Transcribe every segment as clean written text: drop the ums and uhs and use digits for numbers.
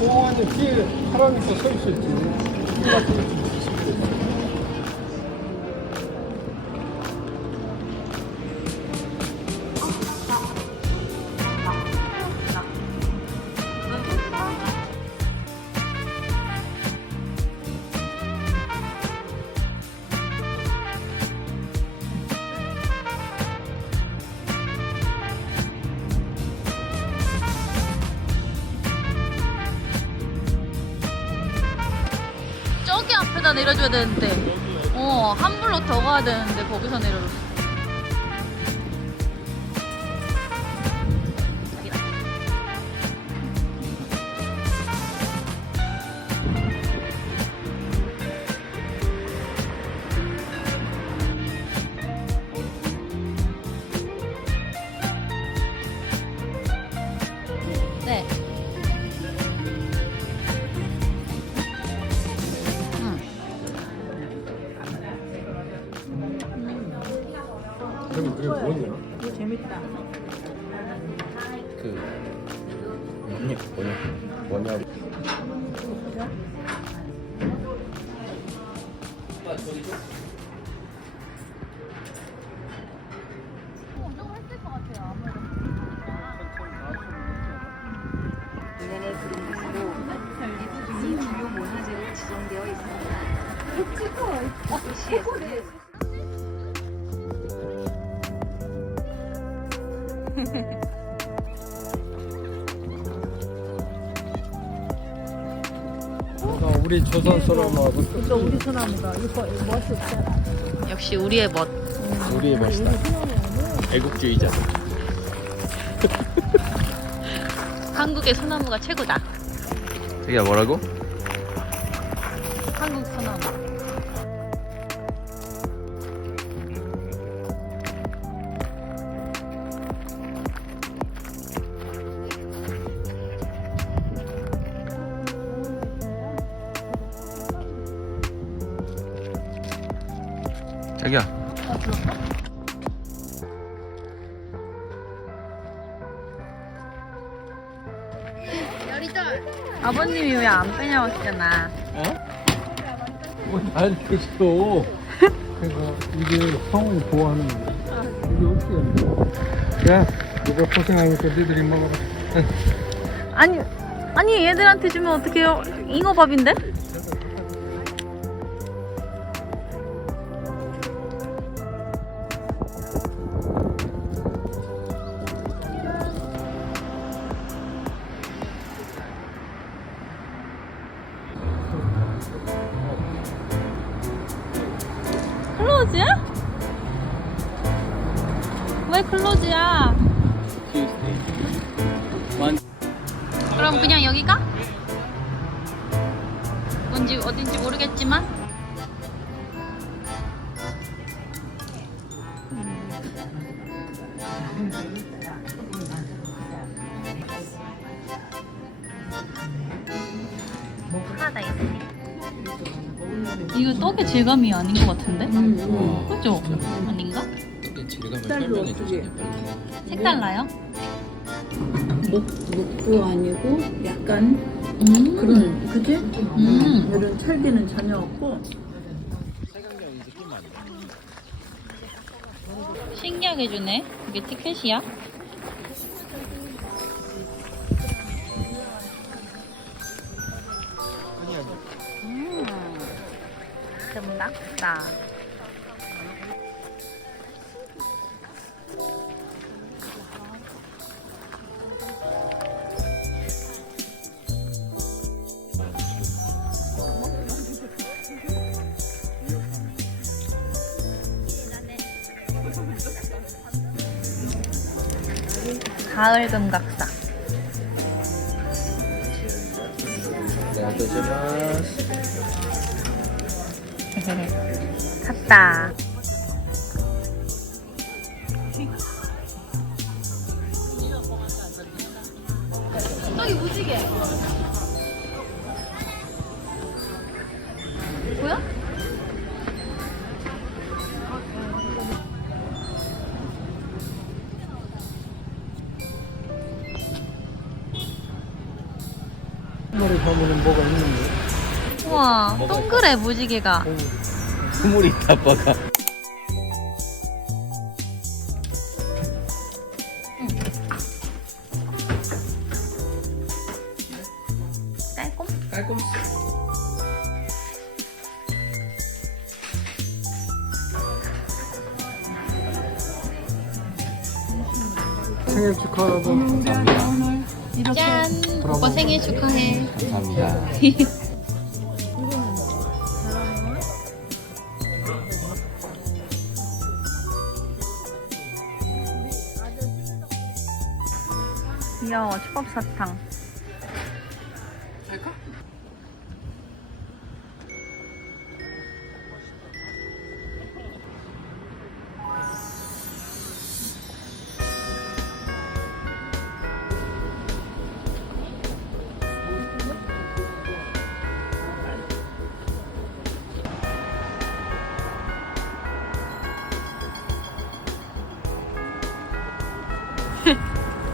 뭐 하는데 뒤에 사람이 또 서 있었지. 저기 앞에다 내려줘야 되는데 한 블록 더 가야 되는데 거기서 내려줬어. 여기다. 네. 그럼 그게 뭐냐? 이거 재밌다. 그 뭐냐? 인연의 그림으로 이 주요 문화재로 지정되어 있습니다. 도시에서는 우리 조선 소나무하고 이거 우리 소나무가 이거 멋이 없잖아. 역시 우리의 멋. 우리의 멋이다. 애국주의자. 한국의 소나무가 최고다. 자기야 뭐라고? 한국 소나무. 자기야. 아버님이 왜 안 빼냐고 했잖아. 뭐 나한테 줘. 그래서 이게 성을 보호하는 거야. 이게 어떻게 하는 거야? 야, 누가 고생하니까 니들이 먹어봐. 아니 얘들한테 주면 어떡해요? 잉어밥인데? 클로즈야? 왜 클로즈야? 그럼 그냥 여기 가? 뭔지 어딘지 모르겠지만 하다 이거 떡의 질감이 아닌 것 같은데? 그죠? 아닌가? 색깔도 어떻게? 색달라요? 목도 아니고 약간 그런 그지? 이런 찰기는 전혀 없고. 신기하게 주네. 이게 티켓이야? 금각사. 가을 금각사. 샀다. 저기 무지개. 뭐야? 머리 보면은 뭐가 있는데? 우와, 동그래 무지개가. 그물이 있다 아빠가. 깔끔? 깔끔. 생일 축하하고. 짠! 오빠 생일 축하해. 감사합니다. 귀여워, 초밥 사탕.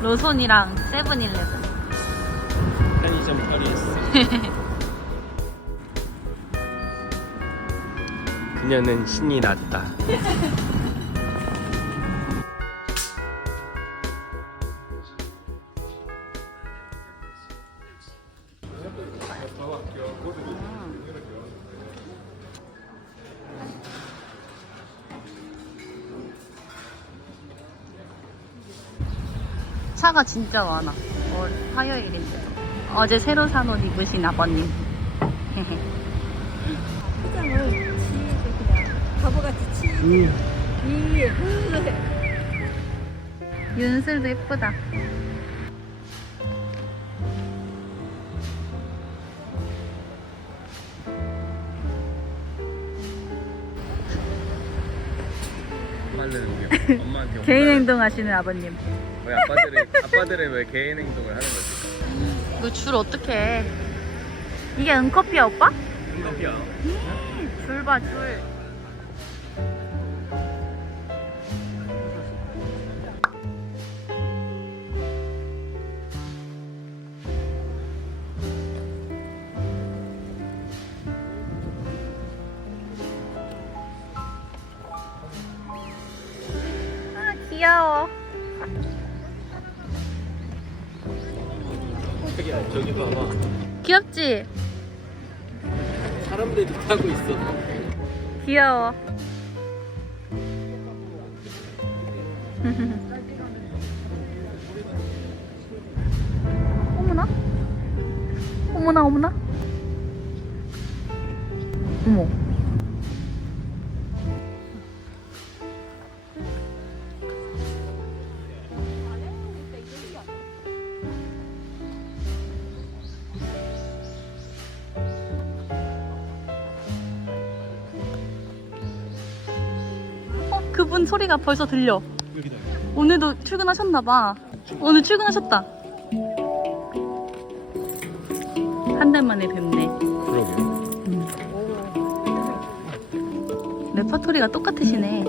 로손이랑 세븐일레븐. 편의점 털이었어. 그녀는 신이 났다. 차가 진짜 많아. 화요일인데. 어제 새로 산 옷 입으신 아버님. 포장을 치즈 그냥 바보같이 치즈. 윤슬도 예쁘다. 엄마는 우리 엄마한테 개인 행동 하시는 아버님. 왜 아빠들의 왜 개인 행동을 하는 거지? 이거 줄 어떻게 해? 이게 은커피야 오빠? 커피야. 줄 봐, 줄. 아, 귀여워. 저기 봐봐. 귀엽지? 사람들이 타고 있어. 귀여워. 어머나? 어머나, 어머나? 어머. 그분 소리가 벌써 들려. 오늘도 출근하셨나봐. 오늘 출근하셨다. 한 달 만에 뵙네. 그러게. 레퍼토리가 똑같으시네.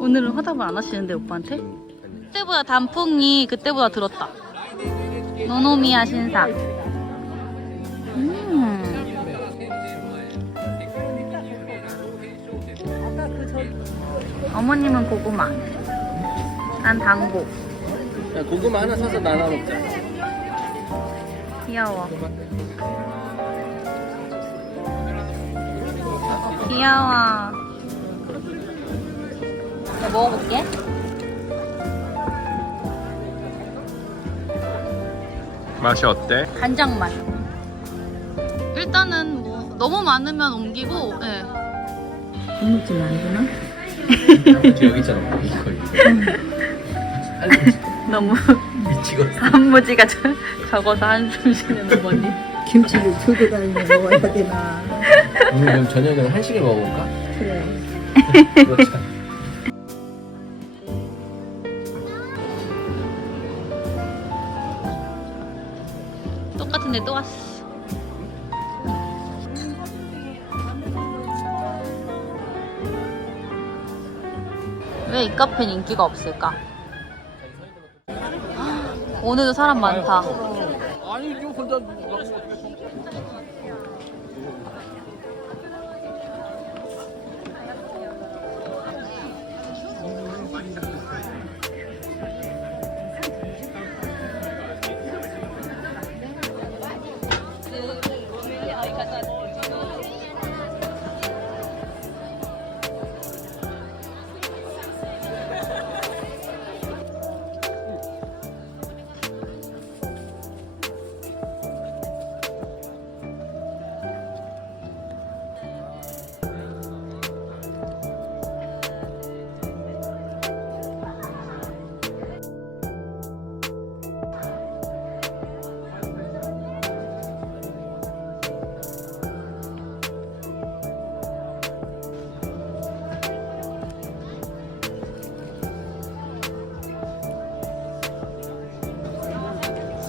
오늘은 화답을 안 하시는데 오빠한테? 그때보다 단풍이 그때보다 들었다. 노노미야 신사. 어머님은 고구마. 난 당고. 야, 고구마 하나 사서 나눠 먹자. 귀여워. 귀여워. 나 먹어볼게. 맛이 어때? 간장 맛. 일단은 뭐 너무 많으면 옮기고. 예. 분무증 안 주나? 여기 있잖아. 이거. 너무 미치겠어. 단무지가 적어서 한숨 쉬는 어머니. 김치를 들고 다니며 먹어야 되나. 오늘 그럼 저녁은 한식을 먹어볼까? 그래. 그렇죠. 똑같은데 또 왔어. 왜 이 카페는 인기가 없을까? 오늘도 사람 많다. 아니 이거 혼자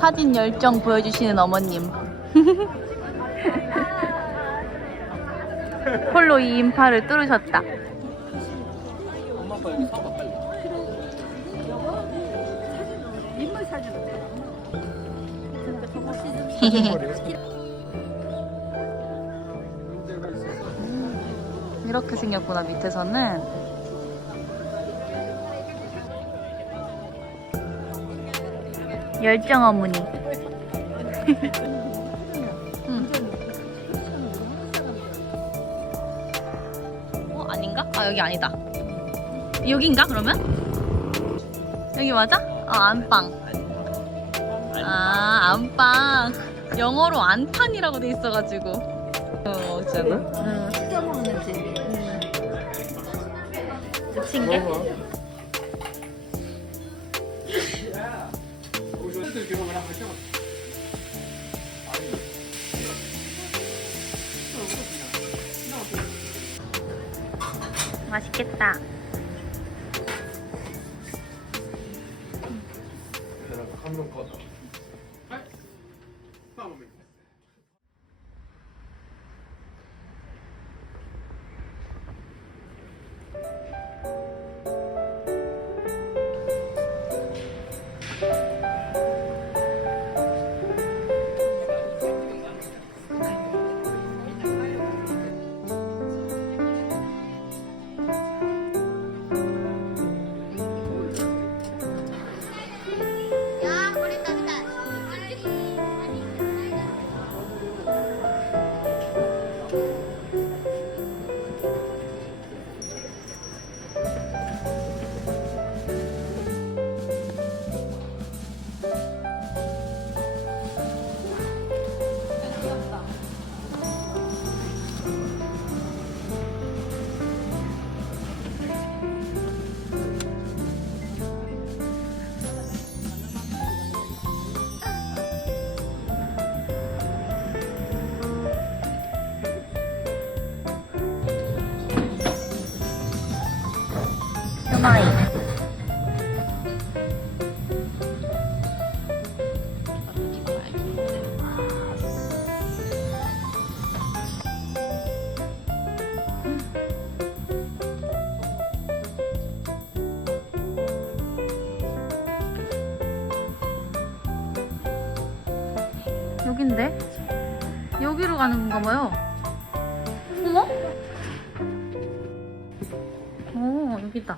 사진 열정 보여주시는 어머님. 홀로 이 인파를 뚫으셨다. 엄마 아빠 여기 서봐 빨리. 인물 사진. 이렇게 생겼구나. 밑에서는 열정 어머니. 아닌가? 아 여기 아니다. 여긴가 그러면? 여기 맞아? 안방. 아 안방. 영어로 안판이라고 돼 있어가지고. 어쩌나? 뜯어 먹는 집. 미친 게? 맛있겠다. 스마일. 여긴데? 여기로 가는 건가 봐요. 어머? 오, 여기다.